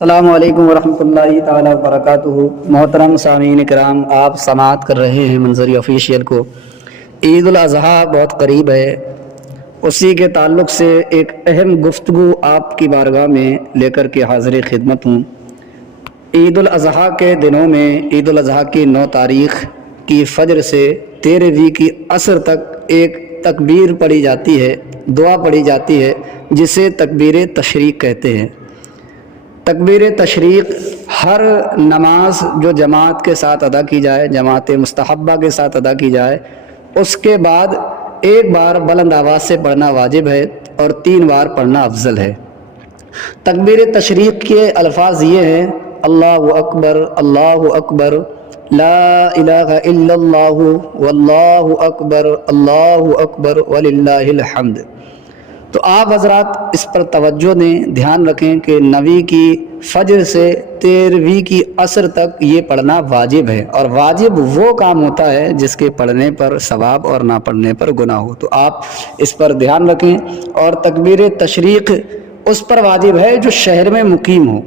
السلام علیکم ورحمۃ اللہ تعالیٰ وبرکاتہ۔ محترم سامعین کرام، آپ سماعت کر رہے ہیں منظری آفیشیل کو۔ عید الاضحیٰ بہت قریب ہے، اسی کے تعلق سے ایک اہم گفتگو آپ کی بارگاہ میں لے کر کے حاضر خدمت ہوں۔ عید الاضحیٰ کے دنوں میں عید الاضحیٰ کی 9 تاریخ کی فجر سے 13ویں کی عصر تک ایک تکبیر پڑھی جاتی ہے، دعا پڑھی جاتی ہے، جسے تکبیر تشریق کہتے ہیں۔ تکبیر تشریق ہر نماز جو جماعت کے ساتھ ادا کی جائے، جماعت مستحبہ کے ساتھ ادا کی جائے، اس کے بعد ایک بار بلند آواز سے پڑھنا واجب ہے اور 3 بار پڑھنا افضل ہے۔ تکبیر تشریق کے الفاظ یہ ہیں: اللہ اکبر، اللہ اکبر، لا الہ الا اللہ، واللہ اکبر، اللہ اکبر، وللہ الحمد۔ تو آپ حضرات اس پر توجہ دیں، دھیان رکھیں کہ 9ویں کی فجر سے 13ویں کی عصر تک یہ پڑھنا واجب ہے، اور واجب وہ کام ہوتا ہے جس کے پڑھنے پر ثواب اور نہ پڑھنے پر گناہ ہو۔ تو آپ اس پر دھیان رکھیں۔ اور تکبیر تشریق اس پر واجب ہے جو شہر میں مقیم ہو،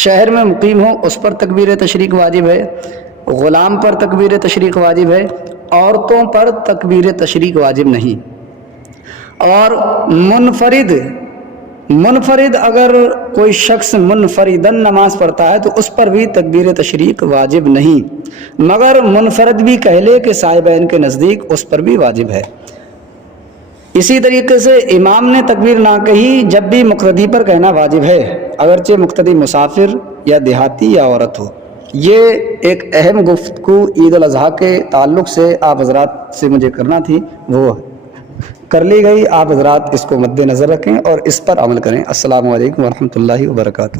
شہر میں مقیم ہو اس پر تکبیر تشریق واجب ہے، غلام پر تکبیر تشریق واجب ہے، عورتوں پر تکبیر تشریق واجب نہیں۔ اور منفرد اگر کوئی شخص منفردن نماز پڑھتا ہے تو اس پر بھی تکبیر تشریق واجب نہیں، مگر منفرد بھی کہہ لے کہ صاحبین کے نزدیک اس پر بھی واجب ہے۔ اسی طریقے سے امام نے تکبیر نہ کہی جب بھی مقتدی پر کہنا واجب ہے، اگرچہ مقتدی مسافر یا دیہاتی یا عورت ہو۔ یہ ایک اہم گفتگو عید الاضحیٰ کے تعلق سے آپ حضرات سے مجھے کرنا تھی، وہ کر لی گئی۔ آپ حضرات اس کو مد نظر رکھیں اور اس پر عمل کریں۔ السلام علیکم ورحمۃ اللہ وبرکاتہ۔